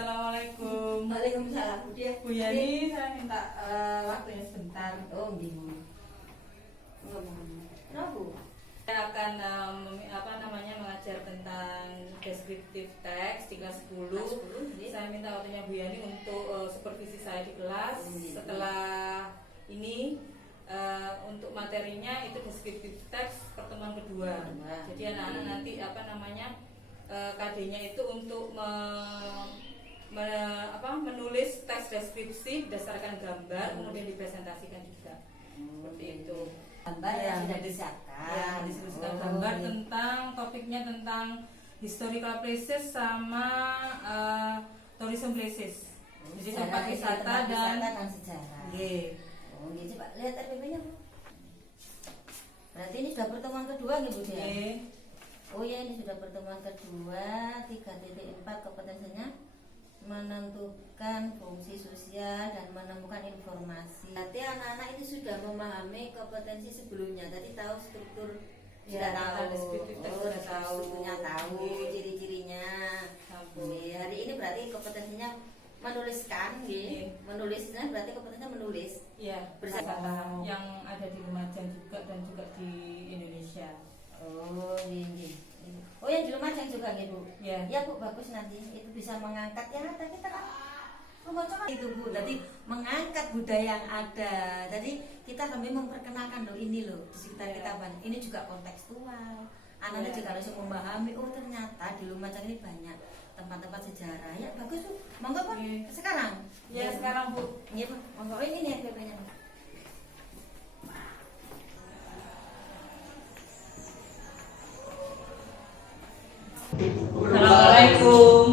Assalamualaikum. Waalaikumsalam. Bu Yani, saya minta waktunya sebentar. Oh, gini. Kenapa? Saya akan mengajar tentang deskriptif teks di kelas 10. Saya minta waktunya Bu Yani untuk supervisi saya di kelas. Setelah ini untuk materinya itu deskriptif teks pertemuan kedua. Jadi anak-anak nanti KD-nya itu untuk menulis teks deskripsi berdasarkan gambar, kemudian dipresentasikan juga. Seperti itu. Gambar yang sudah disiapkan. Ya, diskusikan gambar tentang topiknya tentang historical places sama tourism places. Jadi tempat wisata dan sejarah. Oh, ini coba lihat RPP-nya, Bu. Berarti ini sudah pertemuan kedua nih, Bu ya? Oh ya, ini sudah pertemuan kedua. 3.4 kompetensinya menentukan fungsi sosial dan menemukan informasi. Berarti anak-anak itu sudah memahami kompetensi sebelumnya. Tadi tahu struktur, sudah tahu. Strukturnya tahu, ciri-cirinya. Hari ini berarti kompetensinya menuliskan, menulisnya berarti kompetensinya menulis. Ya, bersama yang ada di Lumajang juga dan juga di Indonesia. Oh, ini. Oh, yang di Lumajang juga gitu. Ya. Ya, Bu, bagus, nanti itu bisa mengangkat ya tadi kita kan Lumajang itu, Bu. Tadi mengangkat budaya yang ada. Tadi kita kami memperkenalkan loh ini loh di sekitar kita banyak. Ini juga kontekstual. Anak-anak juga harus memahami, oh ternyata di Lumajang ini banyak tempat-tempat sejarah. Ya, bagus, Bu. Monggo, Bu. Sekarang. Ya, sekarang, Bu. Iya, Bu. Monggo ini nih PP-nya. Assalamualaikum.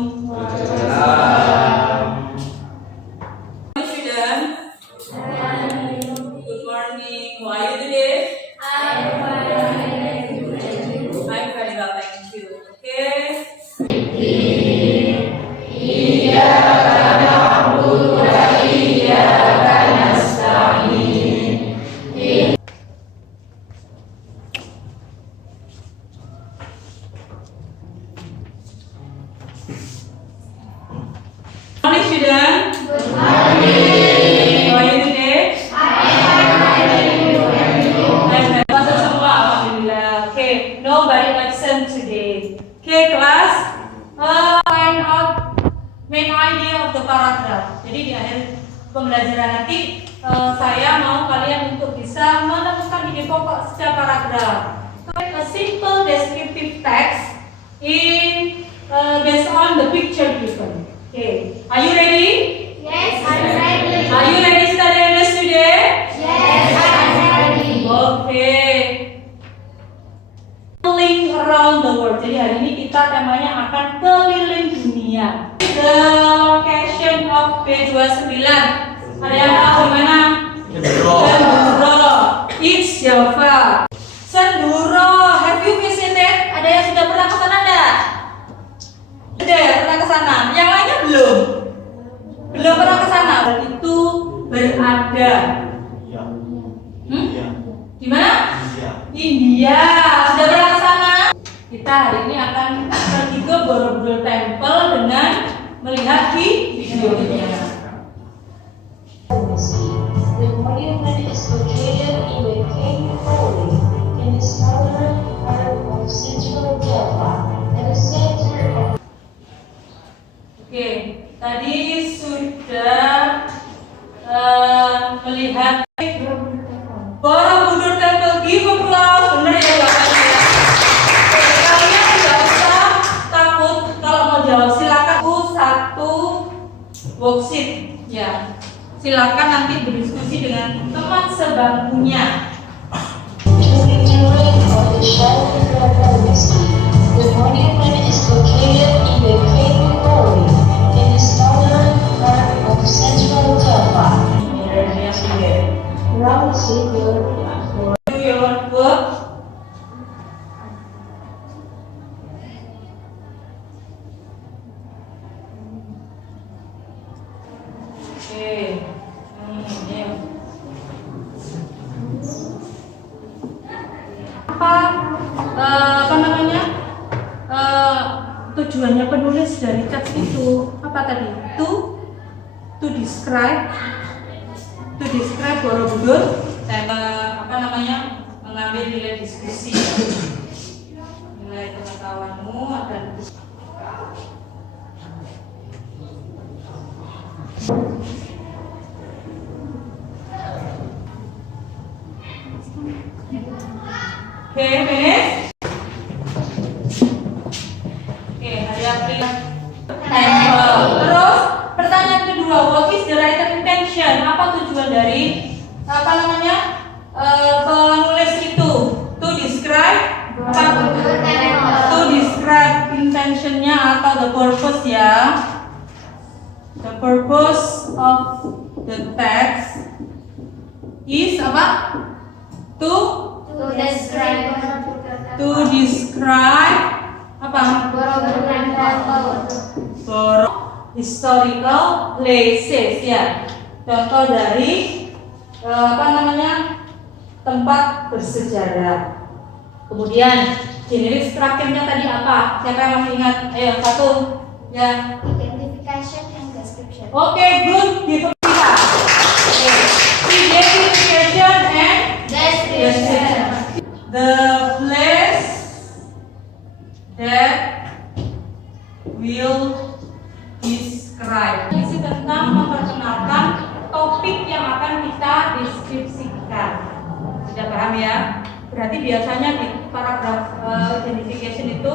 Student. Good morning. How are you today? I'm very well, thank you. Okay. Morning, student. Good morning. How are you today? Puasa semua, alhamdulillah. Okay, nobody absent today. Okay, class. Find out main idea of the paragraph. Jadi di akhir pembelajaran nanti saya mau kalian untuk bisa menemukan ide pokok setiap paragraf. A simple descriptive text in based on the picture given. Okay, are you ready? Yes, I'm ready. Are you ready to study English today? Yes, I'm ready. Okay. Keliling around the world. Jadi hari ini kita temanya akan keliling dunia. The location of B29. Ada yang tahu di mana? Senduro. It's Java. Senduro. Have you visited? Ada yang sudah pernah ke sana enggak? Sudah pernah ke sana. Yang lainnya belum. Belum pernah ke sana. Itu berada. Di mana? India. Sudah pernah ke sana? Kita hari ini akan pergi ke Borobudur Temple dengan melihat di videonya. The monument is located in the King Valley in the southern part of central Java at the center of Oke, tadi sudah melihat Borobudur Temple. Give applause. Benar ya Bapak ya? Kalian tidak usah takut kalau mau jawab. Silakan satu worksheet ya. Silakan nanti berdiskusi dengan teman sebangkunya. of the Shalom Pharmacy. The monument is located in the King Valley in the southern part of central Java. Round figure Do your work. Oke. Ya. Apa namanya tujuannya penulis dari teks itu? apa tadi? To describe Borobudur. Apa namanya? Mengambil nilai diskusi ya. Nilai pengetahuanmu akan Oke, finish. Oke, hari April. Terus pertanyaan kedua, what is the writer intention? Apa tujuan dari penulis itu? To describe intentionnya atau the purpose ya. The purpose of the text is apa? To describe apa? Historical places ya. Contoh dari tempat bersejarah. Kemudian jenis terakhirnya tadi apa? Siapa yang masih ingat? Ayo satu ya. Identification and description. Oke, good. Give kita. Identification and description. The place that will describe. Isi tentang memperkenalkan topik yang akan kita deskripsikan. Sudah paham ya? Berarti biasanya di paragraf identification itu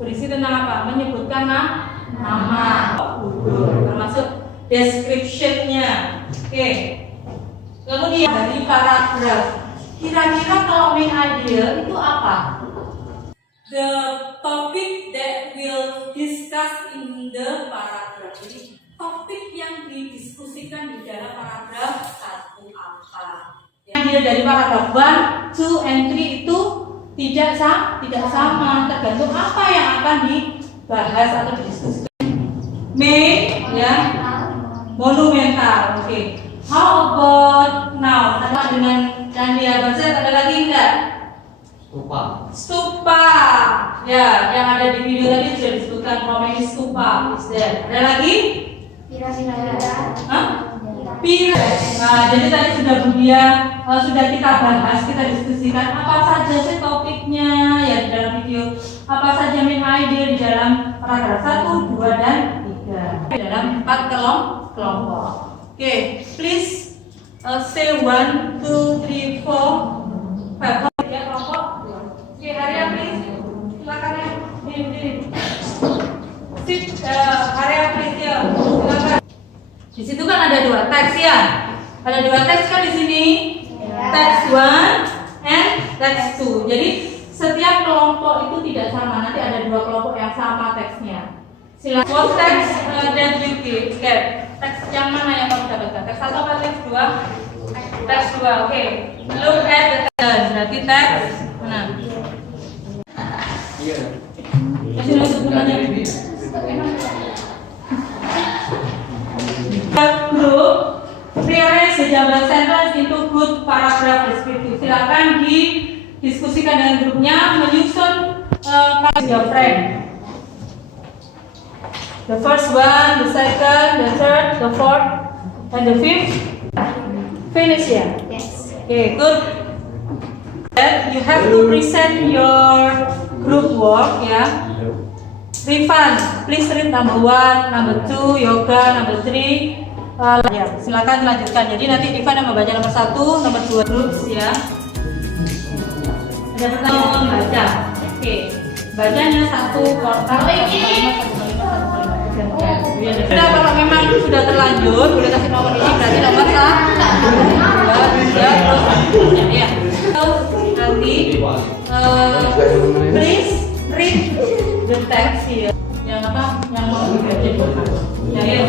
berisi tentang apa? Menyebutkan nama, termasuk description-nya. Oke. Kemudian dari paragraf, kira-kira kalau main idea itu apa? The topic that will discuss in the paragraph. Jadi topik yang didiskusikan di dalam paragraf 1 apa? Idea dari paragraf 1, 2, and 3 itu tidak sama, tergantung apa yang akan dibahas atau didiskusikan. Main ya, monumental. Oke. How about now? Sama dengan Candi Abad ada lagi enggak? Stupa. Ya, yang ada di video tadi sudah disebutkan Romawi stupa. Ada lagi? Piramida. Piramida. Nah, jadi tadi sudah kita bahas, kita diskusikan apa saja sih topiknya ya di dalam video. Apa saja main idea di dalam paragraf 1, 2, dan 3. Di dalam 4 kelompok. Oke, please say 1, 2, 3, 4, 5. Ya, kelompok. Oke, Arya please. Silakan ya. Ini. Arya please ya. Silakan. Di situ kan ada 2 teks ya. Ada 2 teks kan di sini. Teks 1 and teks 2. Jadi setiap kelompok itu tidak sama. Nanti ada 2 kelompok yang sama teksnya. Silakan. What text that you get? Teks yang mana yang kamu dapatkan? Teks 1 atau teks 2? Teks 2. Oke. Look at the text. Berarti teks mana? Iya. Kasih lihat sebenarnya. Group rearrange the jumbled sentence into good paragraph descriptive. Silakan didiskusikan dengan grupnya, menyusun your friend. The first one, the second, the third, the fourth, and the fifth. Finish ya? Yes. Okay, good. Then you have to present your group work ya. Rifan, please read number 1, number 2, Yoga, number 3. Ya, silakan lanjutkan. Jadi nanti Rifan yang membaca nomor 1, nomor 2 groups ya. Ada pertanyaan baca. Oke, bacanya 1 portal. Nah, kalau memang sudah terlanjur, boleh kasih nomor ini berarti nomor 1, 2, 3, terus ya. Nanti please read the text here. Yang apa? Yang mau dibaca. Ya, ya.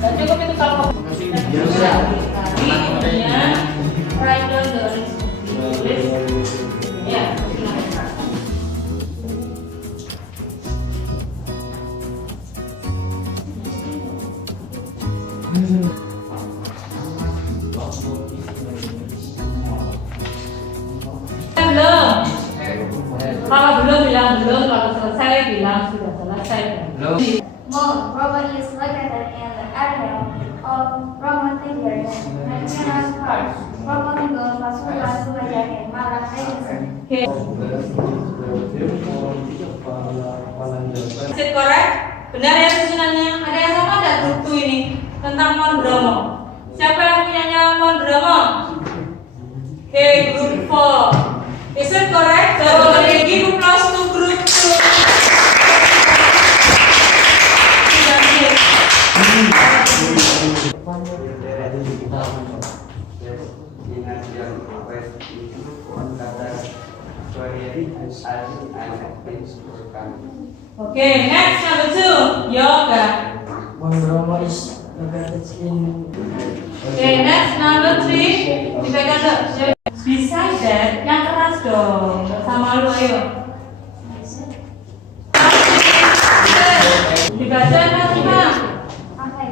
Dan cukup itu kalau write down the list. Ya, belum, kalau selesai bilang sudah selesai. More, Roma is located in the area of Roma Timber, National Park, Roma Tinggal, Pasuruan, Sumajaken, Malang, Regency. Oke. Is it correct? Benar ya susunannya? Ada yang sama nggak grup 2 ini tentang Mon Bromo? Siapa yang punyanya Mon Bromo? Oke, grup 4. Is it correct? So, give applause to group 2. Okay, next number 2, yoga. Mon Bromo is located in. Okay, next number 3, dipegang dong. Beside that, yang keras dong. Sama lu ayo. Dibaca Fatima. Okay.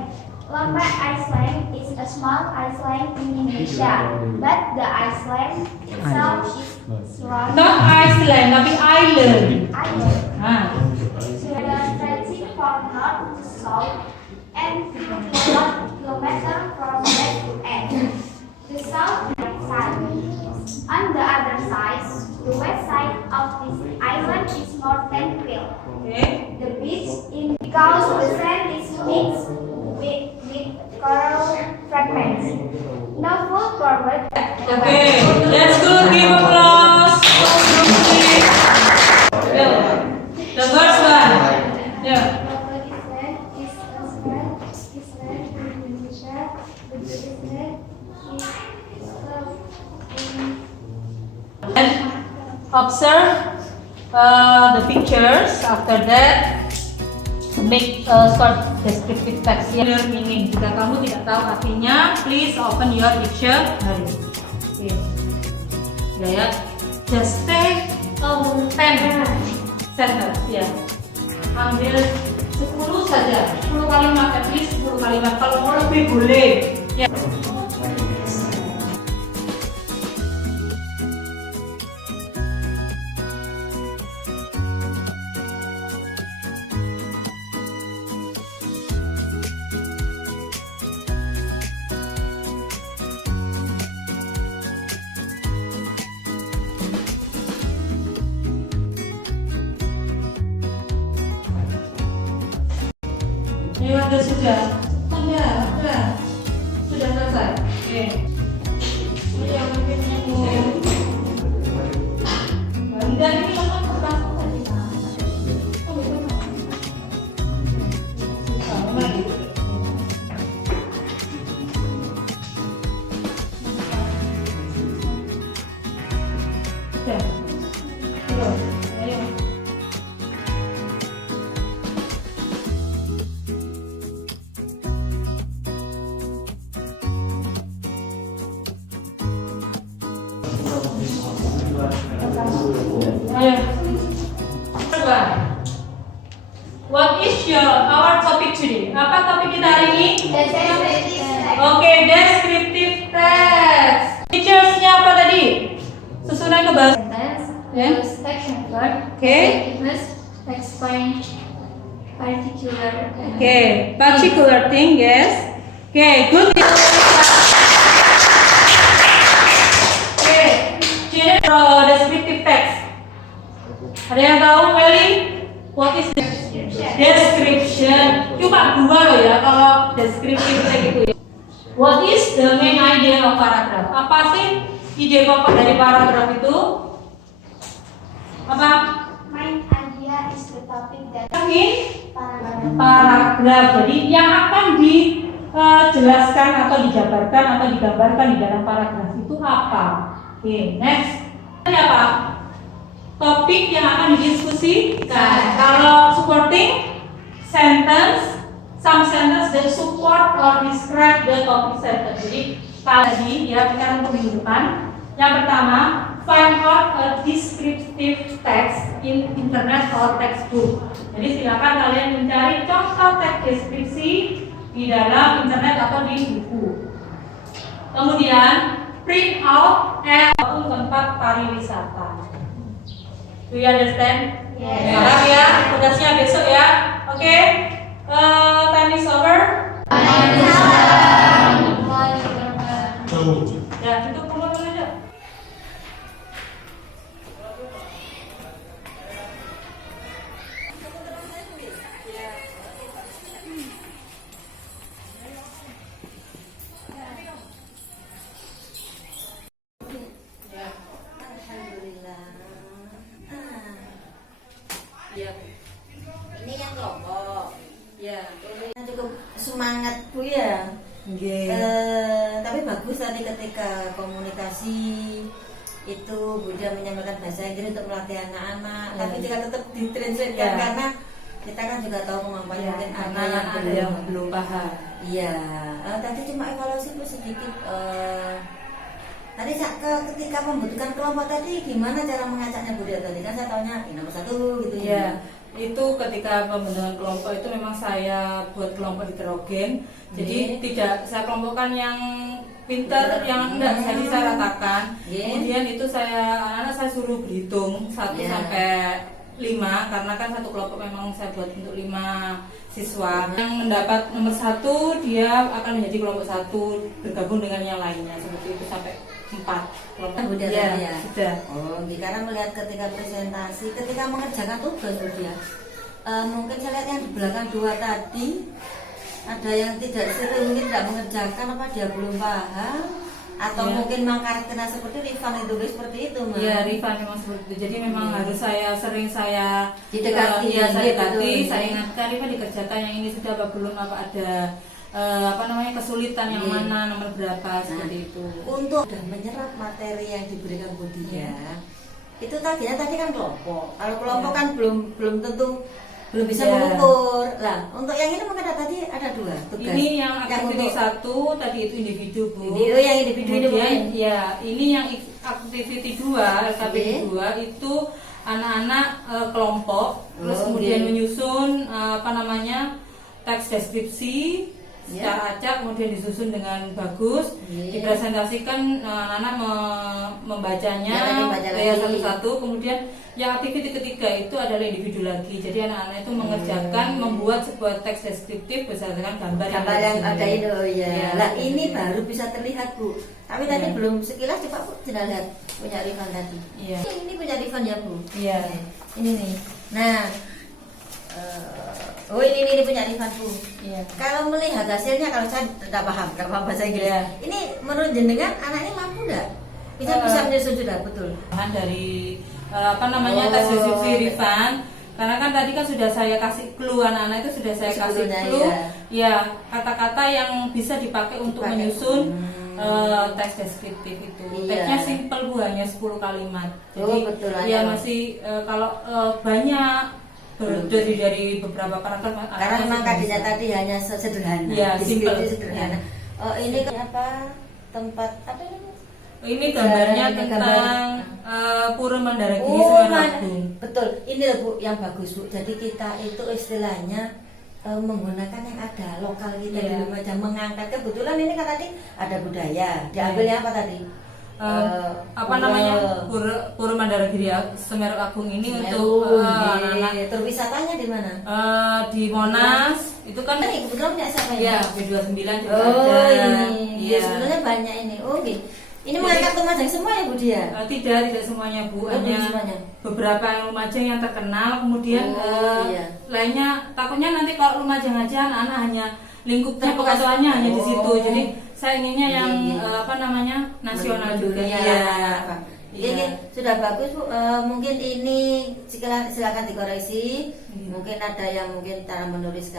Lomba Iceland is a small island in Indonesia, but the island itself is surrounded Not Iceland, tapi island. island. Nah, The stretching from north to south and 51 kilometers from west to east. The south side. On the other side, the west side of this island is more tranquil. okay. The beach in because the sand is mixed with coral fragments. Now move forward. Okay, let's go give applause. Yo, the first one. Yo. And observe the pictures. After that, make a short descriptive text. Your meaning. Jika kamu tidak tahu artinya, please open your dictionary. Okay. Ya, just take 10 sentence. Ya. Ambil 10 saja, 10 kalimat, at least 10 kalimat. Kalau mau lebih boleh. Ya. Ini sudah selesai. Oke. Ini yang mungkin dan ini memang berbahasa tadi. What is our topic today? Apa topik kita hari ini? Oke, descriptive text. Features-nya apa tadi? Susunan ke bahasa. Yeah. Section word. Okay. Explain particular. Okay, particular thing, yes. Okay, good. Okay, general descriptive text. Ada yang tahu, Meli? What is description? Cuma 2 loh ya kalau descriptive kayak gitu ya. What is the main idea of paragraph? Apa sih ide pokok dari paragraf itu? Apa? Main idea is the topic that Paragraf. Jadi yang akan dijelaskan atau dijabarkan atau digambarkan di dalam paragraf itu apa? Oke, next. Ini apa? Topik yang akan didiskusikan. Kalau supporting sentence, some sentence that support or describe the topic sentence. Jadi tadi ya kita untuk minggu depan. Yang pertama, find out a descriptive text in internet or textbook. Jadi silakan kalian mencari contoh teks deskripsi di dalam internet atau di buku. Kemudian print out ataupun tempat pariwisata. Do you understand? Yes. Paham ya? Tugasnya besok ya. Oke. Time is over. Ya, tutup komputer aja. Alhamdulillah. Ya, ini yang kelompok. Ya, cukup semangat Bu ya. Tapi bagus tadi ketika komunikasi itu Bunda menyampaikan bahasa Inggris untuk melatih anak-anak. Tapi juga tetap ditranslate kan, karena kita kan juga tahu kemampuan mungkin Ada yang belum paham. Iya, tadi cuma evaluasi Bu sedikit. Tadi ketika membutuhkan kelompok tadi gimana cara mengajaknya Bu Dia tadi kan saya taunya nomor 1 gitu Ya, itu ketika pembentukan kelompok itu memang saya buat kelompok heterogen. Jadi tidak saya kelompokkan yang pintar, yang enggak, jadi saya ratakan. Kemudian itu anak-anak saya suruh berhitung 1 sampai 5 karena kan satu kelompok memang saya buat untuk 5 siswa. Yang mendapat nomor 1 dia akan menjadi kelompok 1 bergabung dengan yang lainnya seperti itu sampai 4 kelompok. Ya. Sudah. Oh, karena melihat ketika presentasi, ketika mengerjakan tugas Bu Dia, mungkin saya lihat yang di belakang 2 tadi ada yang tidak sering, mungkin tidak mengerjakan apa dia belum paham atau mungkin memang karakternya seperti Rifan itu seperti itu Mas. Iya, Rifan memang seperti itu. Jadi memang harus saya didekati, saya dekati, saya ingatkan Rifan dikerjakan yang ini sudah apa belum, apa ada kesulitan yang mana, nomor berapa, seperti itu. Untuk sudah menyerap materi yang diberikan Bu Dia, itu tadi kan kelompok. Kalau kelompok kan belum tentu belum bisa mengukur. Lah, untuk yang ini mungkin tadi ada 2 tugas. Ini yang activity 1 tadi itu individu Bu. Yang individu ini Kemudian ini yang activity 2, LKPD 2 itu anak-anak kelompok, terus kemudian menyusun teks deskripsi secara acak, kemudian disusun dengan bagus, dipresentasikan, anak-anak membacanya satu-satu. Kemudian yang aktiviti ketiga itu adalah individu lagi. Jadi anak-anak itu mengerjakan membuat sebuah teks deskriptif berdasarkan gambar yang ada itu Lah ini baru bisa terlihat Bu. Tapi tadi belum sekilas, coba Bu sudah lihat punya Rifan tadi. Ini punya Rifan ya Bu. Iya. Ini nih. Nah, ini punya Rifan Bu. Iya. Kalau melihat hasilnya, kalau saya tidak paham bahasa Inggris. Ini menurut jenengan anak ini mampu enggak? Bisa menyusun sudah betul. Dari tes deskripsi Rifan, karena kan tadi kan sudah saya kasih clue, anak-anak itu sudah saya kasih clue, kata-kata yang bisa dipakai untuk menyusun teks deskriptif itu. Teksnya simple Bu, hanya 10 kalimat. Jadi betul, masih kalau banyak dari beberapa paragraf. Karena memang kajiannya tadi hanya sederhana. Simple. Sederhana. Ini apa tempat apa ini? Ini gambarnya tentang Pura Mandaragiri Semeru. Betul. Ini loh Bu yang bagus Bu. Jadi kita itu istilahnya menggunakan yang ada lokal kita di Lumajang, mengangkat. Kebetulan ini kan tadi ada budaya. Diambilnya apa tadi? Pura Mandaragiri Semeru Agung ini untuk anak-anak. Terwisatanya di mana? Di Monas. Itu kan ini kebetulan punya siapa ya? B29 juga ada. Iya. Sebenarnya banyak ini. Ini mengangkat Lumajang semua ya Bu Dia? Tidak semuanya Bu, hanya beberapa yang Lumajang yang terkenal. Kemudian lainnya takutnya nanti kalau Lumajang aja anak-anak hanya lingkupnya pengetahuannya hanya di situ. Jadi saya inginnya yang nasional juga. Ini sudah bagus Bu. Mungkin ini silakan dikoreksi. Mungkin ada yang cara menulis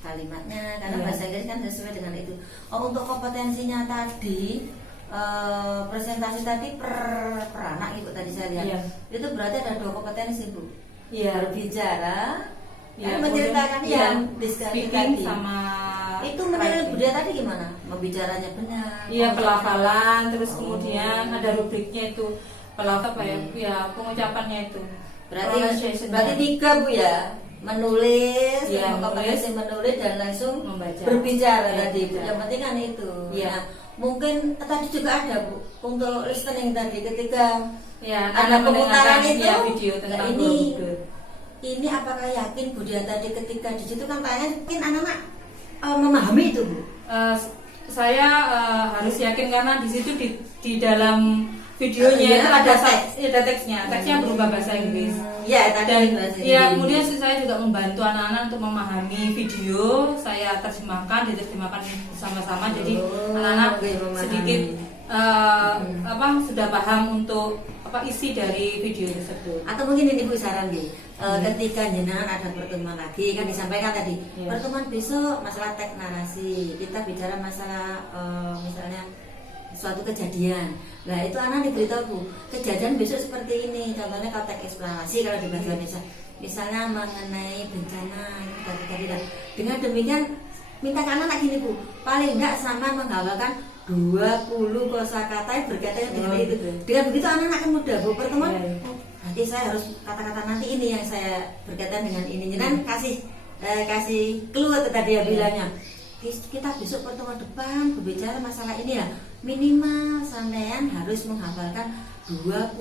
kalimatnya, karena bahasa Inggris kan sesuai dengan itu. Untuk kompetensinya tadi, presentasi tadi per anak itu tadi saya lihat. Itu berarti ada 2 kompetensi Bu. Berbicara, menceritakan yang diskusi tadi. Sama itu menurut Budia tadi gimana? Membicaranya benar. Pelafalan, terus kemudian ada rubriknya itu pelafalan pengucapannya itu. Berarti 3 Bu ya. Menulis, kompetensi menulis dan langsung berbicara tadi Bu. Yang penting kan itu. Mungkin tadi juga ada Bu untuk listening tadi ketika Ya, ada anak pemutaran mendengarkan, itu. ya, video tentang Nah, Borobudur. ini apakah yakin Bu Dia tadi ketika di situ kan tanya mungkin anak-anak memahami itu Bu? Saya harus yakin karena di situ di dalam videonya Iya, itu ada ada teksnya berubah bahasa Inggris. Ya, tadi Dan bahasa ya Inggris. kemudian saya juga membantu anak-anak untuk memahami video, saya diterjemahkan bersama-sama, jadi anak-anak oke, memahami. sedikit sudah paham untuk isi dari video tersebut. Atau mungkin ini Bu saran nih, ketika jenengan ada pertemuan lagi kan disampaikan tadi Iya. pertemuan besok masalah teks narasi, kita bicara masalah misalnya suatu kejadian. Nah itu anak diberitahu Bu, kejadian besok seperti ini. Contohnya kalau teks eksplanasi kalau di bahasa Indonesia, misalnya mengenai bencana tadi. Dengan demikian minta ke anak gini Bu, paling enggak sama menghafalkan 20 kosakata yang berkaitan dengan itu. Dengan begitu anak-anak akan mudah Bu pertemuan. Nanti saya harus kata-kata nanti ini yang saya berkaitan dengan ini. Jangan kasih clue tadi ya bilangnya. Kita besok pertemuan depan berbicara masalah ini ya, minimal sampean harus menghafalkan 20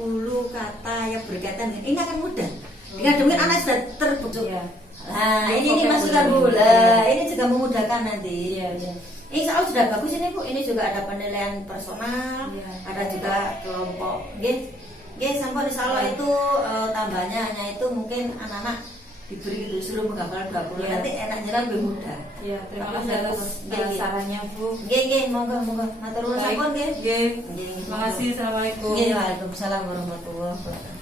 kata yang berkaitan dengan ini akan mudah. Dengan demikian anak sudah terbujuk. Nah ini masukan Bu, ini juga memudahkan nanti. Insya Allah sudah bagus ini Bu. Ini juga ada penilaian personal, ada juga kelompok. Sampai insya Allah itu tambahnya hanya itu mungkin anak-anak diberi gitu suruh menghafal 20 nanti enak jalan lebih mudah. Ya, terima kasih atas sarannya Bu. Monggo matur nuwun sampun nggih. Terima kasih. Assalamualaikum. Waalaikumsalam warahmatullahi wabarakatuh.